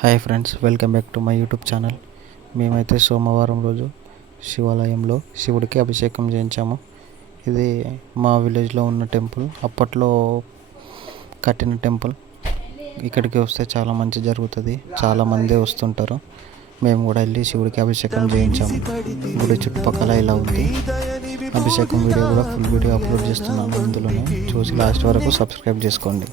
Hi friends, welcome back to my YouTube channel. మేమైతే సోమవారం రోజు శివాలయంలో శివుడికి అభిషేకం చేయించాము. ఇది మా విలేజ్లో ఉన్న టెంపుల్, అప్పట్లో కట్టిన టెంపుల్. ఇక్కడికి వస్తే చాలా మంచి జరుగుతుంది, చాలామంది వస్తుంటారు. మేము కూడా వెళ్ళి శివుడికి అభిషేకం చేయించాము. గుడి చుట్టుపక్కల ఇలా ఉంది. అభిషేకం వీడియో కూడా ఫుల్ వీడియో అప్లోడ్ చేస్తున్నాను, అందులోనే చూసి లాస్ట్ వరకు సబ్స్క్రైబ్ చేసుకోండి.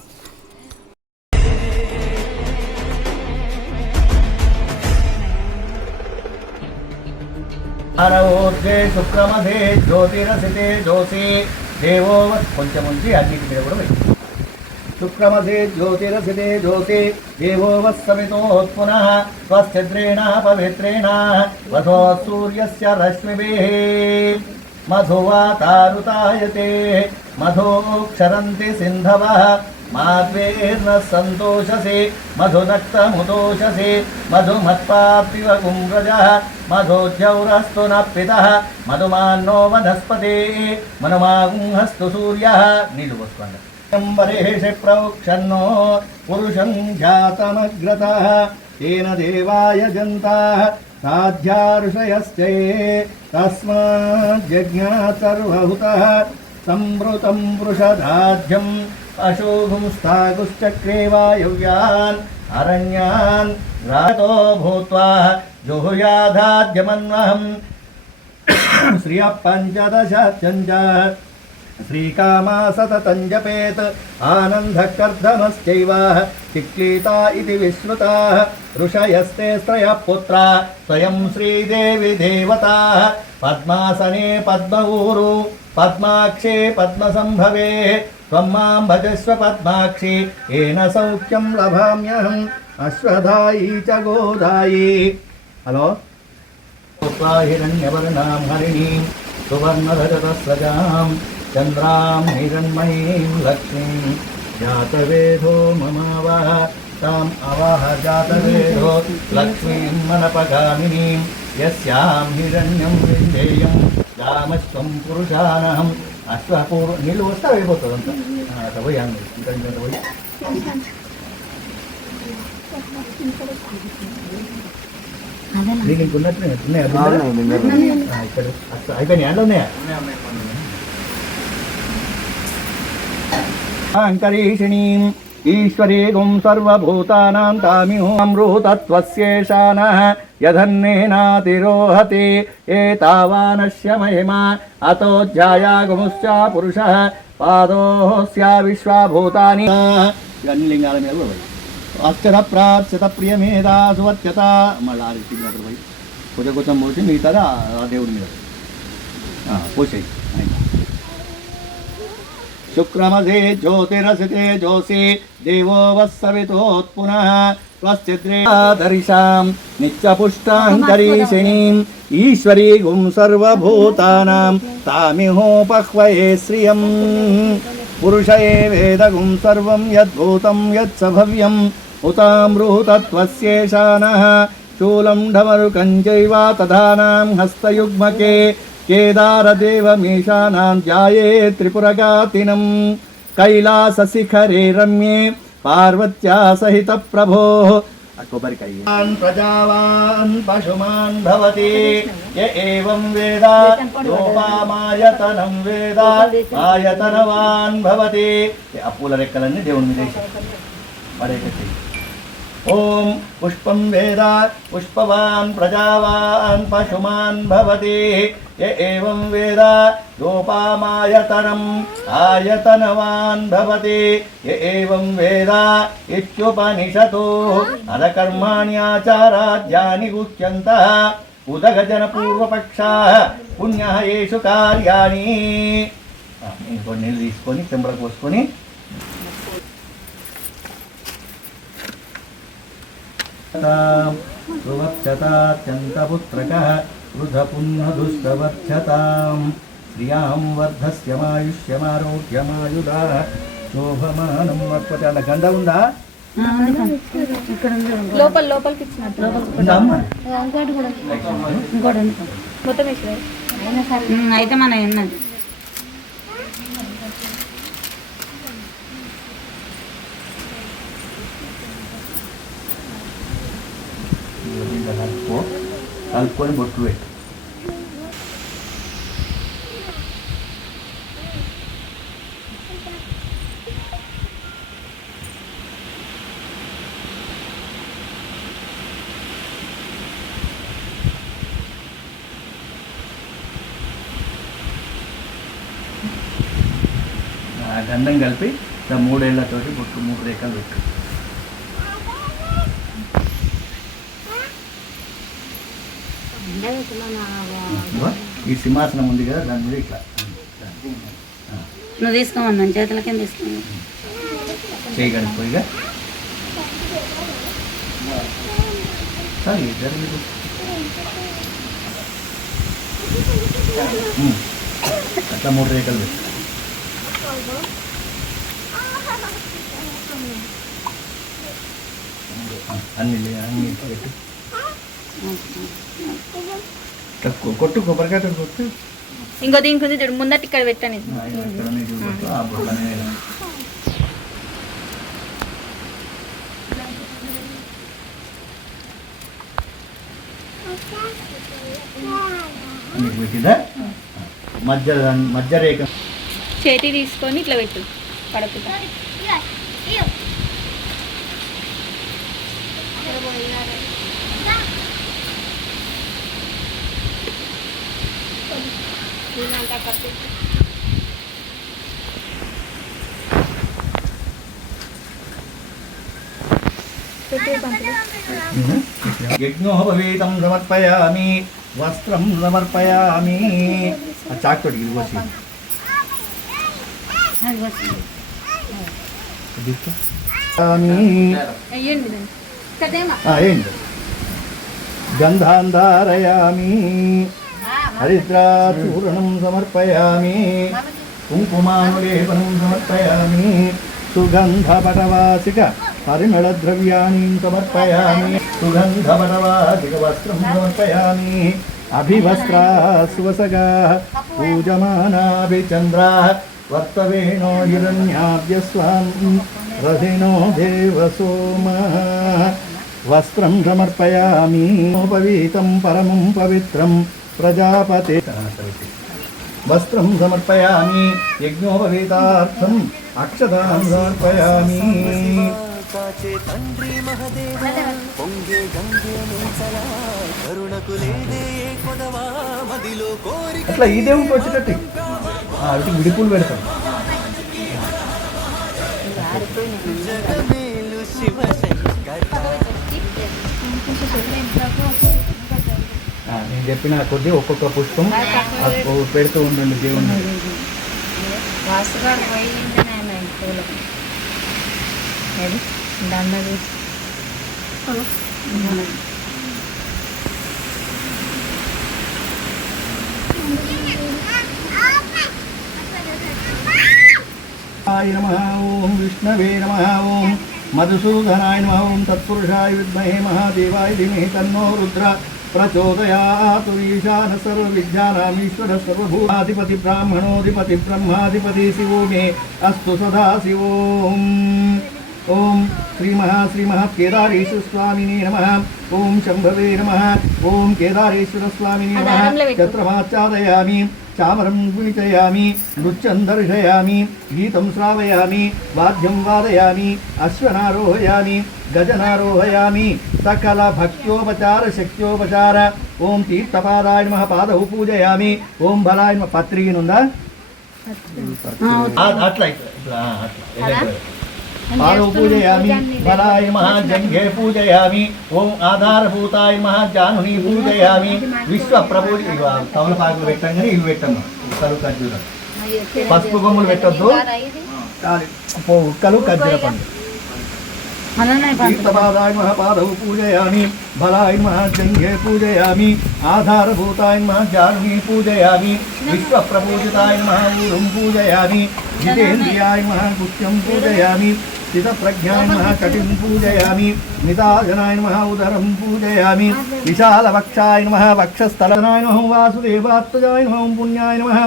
ఊర్ధ్వే శుక్రమధే జ్యోతిరసితే జోసి దేవో కొంచెముంచి అన్నిటి మీద కూడా వెయ్యి. శుక్రమధే జ్యోతిరసితే జోసి దేవో వత్సమితోత్పునః స్వస్థిద్రేణ పవిత్రేణ వధో సూర్యస్య రశ్మిభిః మధువాతారుతాయతే మధోక్షరంతి సింధవః మాద్వేర్న సంతోషసి మధునక్తముతోషసి మధుమత్పాప్తివ గుంవ్రజః మధోజ్జౌరస్తు నప్పితః మధుమాన్నో వనస్పతి మనుమాగుంహస్తు సూర్యః. నీళ్ళు పోసుకోండి. అంబరేషి ప్రౌక్షన్నో పురుషం జాతమగ్రతః తేన దేవాయ జంతాః సాధ్యా ఋషయశ్చే తస్మాజ్జజ్ఞాత్ సర్వహుతః సంవృతం వృషదాధ్యం అశోభుంస్తాగుశ్చక్రే వాయువ్యాన్ అరణ్యాన్ రాతో భూత్వా జుహుయాధాద్యమన్వహం శ్రియ పంచదశాత్యంచ శ్రీకామా సతతం జపేత్ ఆనందకర్ధమశ్చైవ చిక్లీతా ఇతి విశ్రుతా ఋషయస్తే త్రయః పుత్రా స్వయం శ్రీదేవి దేవతా పద్మాసనే పద్మఊరు పద్మాక్షే పద్మసంభవే త్వం మాం భజస్వ పద్మాక్షి ఏన సౌఖ్యం లభామ్యహం అశ్వధాయి చ గోదాయి. హలో హిరణ్యవర్ణాం హరిణీం సువర్ణరజతస్రజాం చంద్రాం హిరణ్మయీం లక్ష్మీం జాతవేదో మమావహ తాం అవాహ జాతవేదో లక్ష్మీం మనపగామినీం యస్యాం హిరణ్యం విందేయం యామస్వం పురుషానహం. అశ్వపూర్వ నీళ్ళు వస్తే అయిపోతుంది అంతా. అట్లా పోయి అండి ఇంకా పోయి నీకు ఇంకున్నట్టు ఇక్కడ అయిపోయినాయి అండ్లు ఉన్నాయా? అంకరీషిణీం ఈశ్వరీగుం సర్వభూతానాం తామిహోమృతత్వస్యేషానః యధన్నేనాతిరోహతి ఏతావానస్య మహిమా అతోధ్యాయాగుముశ్చ పురుషః పాదోస్య విశ్వభూతాని. అన్ని లింగాల మీద కూడా అక్షర ప్రాప్స్యత ప్రియమేధా సువర్చత. మళ్ళీ ఆడికి పోయి కొంచెం కొంచెం పోసి మిగతాది ఆ దేవుడి మీద పోసేయి. శుక్రమధే జ్యోతిరసితే జోసి దేవో వత్సవితోత్పునః స్వస్తిద్రేదరిషాం నిత్యపుష్టాంకరీషిణీం ఈశ్వరీగుం సర్వభూతానాం తామిహోపహ్వయే శ్రియం పురుషయే వేదగుం సర్వం యద్భూతం యత్సభవ్యం ఉతామృతత్వస్యేషానః శూలం ఢమరుకం చైవ తథానాం హస్తయుగ్మకే కేదారదేవమీశానాం ధ్యాయే త్రిపురగాతినం కైలాసశిఖరే రమ్యే పార్వత్యా సహిత ప్రభో. కొబ్బరికాయ ప్రజావాన్ పశుమాన్ భవతి య ఏవం వేద రూపామాయతనం వేద ఆయతనవాన్ భవతి. ఆ పూల రెక్కలన్నీ దేవుని మీద పడేపెట్టి ఓం పుష్పం వేద పుష్పవాన్ ప్రజావాన్ పశుమాన్ భవతి య ఏవం వేద రూపామాయతనం ఆయతనవాన్ భవతి య ఏవం వేద ఇత్యుపనిషతో అధకర్మాణ్యాచారాధ్యాని గుహ్యంతః ఉదగజన పూర్వపక్షాః పుణ్యః యేషు కార్యాణి. ఇంకో నీళ్ళు తీసుకొని చెంబలకు పోసుకొని సువక్షతాత్యంతపుత్రకః వృధపున్నదుష్టవక్షతాం శ్రియాం వర్ధస్యమాయుష్యమారోగ్యమాయుధా శోభమానం వర్పతి. అలా గంధ ఉందా? అయితే మన ఉన్నది. ఇంకా కలుపుకొని బొట్టు పెట్టు. గంధం కలిపి ఇలా 3 ఏళ్ళతోటి బొట్టు 3 రేఖలు పెట్టు. ఈ సింహాసనం ఉంది కదా, దాని మీద ఇట్లా నువ్వు తీసుకోమన్నాను, చేతుల కింద తీసుకోమని చేయగలిగిపోయిగా సరే ఇద్దరు అట్లా 3 రేఖలు పెట్టు. అన్ని పెట్టు. కొట్టు కొబ్బరికాయ కొట్టు. ఇంకో దీనికి చూడు, ముందట ఇక్కడ పెట్టాను. ఆ బొట్లనే పెట్టిందా? మధ్య రేఖ చేతి తీసుకొని ఇట్లా పెట్టు పడకుండా. యజ్ఞోపవీతం సమర్పయామి, వస్త్రం సమర్పయామి. ఆ చాక్తోటి ఇది వచ్చి ఏంటి గంధాంధారయామి, హరిద్రాచూర్ణం సమర్పయామి, కుంకుమానులేపనం సమర్పయామి, సుగంధపటవాసిక పరిమళద్రవ్యాణి సమర్పయామి, సుగంధపటవాసిక వస్త్రం సమర్పయామి, అభివస్త్రా సువసగా పూజమానాభిచంద్రా వర్తవేణో హిరణ్యాభ్యస్వాం రథినో దేవసోమ. వస్త్రం సమర్పయామి, పవితం పరమం పవిత్రం ప్రజాపతే. వస్త్రం సమర్పయామి, యజ్ఞోపవీతార్థం అక్షతాం సమర్పయామి. అట్లా ఈ దేవుడికి వచ్చేటట్టు వీటికి విడిపులు పెడతాం. నేను చెప్పిన కొద్ది ఒక్కొక్క పుష్పం పెడుతూ ఉండండి దేవుణ్ణి. నమః ఓం విష్ణవే నమః ఓం మధుసూదనాయ నమః ఓం తత్పురుషాయ విద్మహే మహాదేవాయ ధీమహి తన్నో రుద్ర ప్రచోదయాతు. ఈశాన సర్వవిద్యానామీశ్వర సర్వభూతాధిపతి బ్రాహ్మణోధిపతి బ్రహ్మాధిపతి శివో మే అస్తు సదా శివోం. ఓం శ్రీ కేదారేశ్వర స్వామినే నమః. ఓం శంభవే నమః. ఓం కేదారేశ్వర స్వామినే నమః. ఛత్రమాచ్ఛాదయామి, చామరం విచయామి, నృత్యం దర్శయామి, గీతం శ్రావయామి, వాద్యం వాదయామి, అశ్వనారోహయామి, గజనారోహయామి. సకల భక్త్యోపచార శక్త్యోపచార. ఓం తీర్థపాదాయ నమః. పాదౌ పూజయామి. ఓం బలాయ నమః. పత్రికనుందా అట్లా పాదౌ పూజయామి. బలాయ నమః. జంఘే పూజయామి. ఓం ఆధారభూతాయ నమః. జానుని పూజయామి. విశ్వప్రభు. తమలపాకులు పెట్టంగానే ఇవి పెట్టను. ఉక్కలు ఖర్జూరం, పసుపు కొమ్ములు పెట్టద్దు. ఉక్కలు ఖర్జూర పండు. తీర్థపాదాయ నమః. పాదౌ పూజయామి. బలాయ నమః. జంఘే పూజయామి. ఆధారభూతాయ నమః. జానుని పూజయామి. విశ్వప్రభూజితాయ నమః. ఊరుం పూజయామి. జితేంద్రియాయ నమః. గుహ్యం పూజయామి. స్థితప్రజ్ఞాయ నమః. కటిం పూజయామి. నిదాజనాయ నమః. ఉదరం పూజయామి. విశాలవక్షాయ నమః. వక్షస్థలనాయ నమః. వాసుదేవాత్మజాయ నమః. పుణ్యాయ నమః.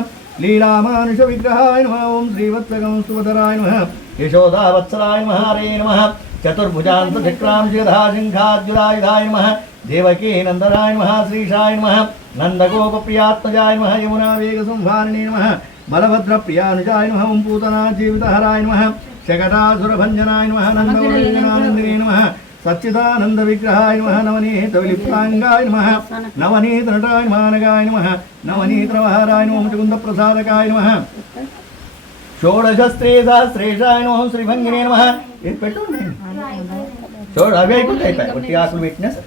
లీలామానుష విగ్రహాయ నమః. ఓం శ్రీవత్సగం సుభదరాయ నమః. యశోదావత్సలాయ నమః. హరే నమః. చతుర్భుజాంత చక్రాంశిఖాశంఖాద్యురాయుధాయ నమః దేవకీ నందనాయ నమః శ్రీశాయ నమః నందగోపప్రియాత్మజాయ నమః యమునా వేగసంహారిణే నమః బలభద్రప్రియానుజాయ నమః ఓం పూతనా జీవితహరాయ నమః శకటాసురభంజనాయ నమః నందవల్లీనానందినే నమః సచ్చిదానంద విగ్రహాయ నమః నవనీత విలిప్తాంగాయ నమః నవనీత నటాయ మానగాయ నమః నవనీత నవహారాయ నమః ముకుంద ప్రసాదకాయ నమః షోడశస్త్రీ సహస్రేషాయ నమః శ్రీభంగినే నమః ఇది పెట్టు అవి అయిపోతే అయిపోయి ఒట్టి ఆకులు పెట్టినా సరే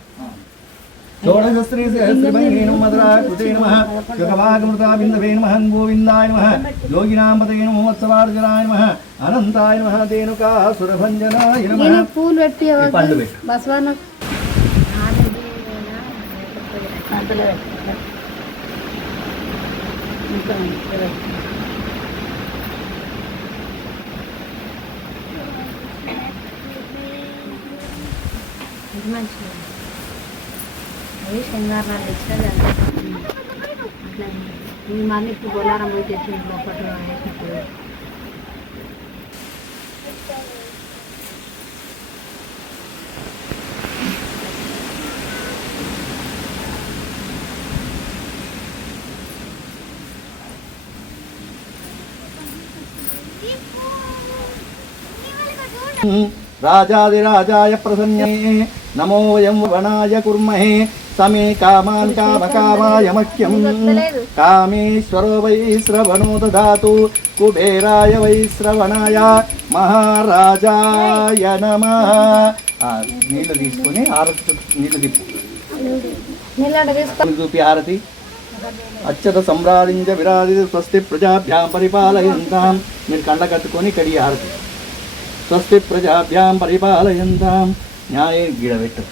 షోడశస్త్రీ శ్రీభంగినే నమః మధురాకృతే నమః శుకవాగమృతాబిందవే నమః గోవిందాయ నమః యోగినాంపతయే నమః వత్సవార్జునాయ నమః అనంతాయ నమః ధేనుకాసురభంజనాయ నమః పూలు పెట్టి పండు పెట్టు బసవన్న శంగారాలు ఇచ్చిన మళ్ళీ ఇప్పుడు బొలారం పోయి తెచ్చి లోపల వేసినప్పుడు రాజాదిరాజాయ ప్రసన్నే నమో వయం వనాయ కుర్మహే సమే కామాన్ కామకామాయ మఖ్యం కామేశ్వరో వైశ్రవణో దదాతు కుబేరాయ వైశ్రవణాయ మహారాజాయ నమః. నీళ్ళు తీసుకొని హారతి నీళ్ళు తిప్పు చూపి హారతి అచ్చత సంరాజించ విరాజిత స్వస్తి ప్రజాభ్యాం పరిపాలయంతాం. మీరు కండ కట్టుకొని కడిగి హారతి స్వస్తి ప్రజాభ్యాం పరిపాలయంతాం. న్యాయ గిడబెట్టు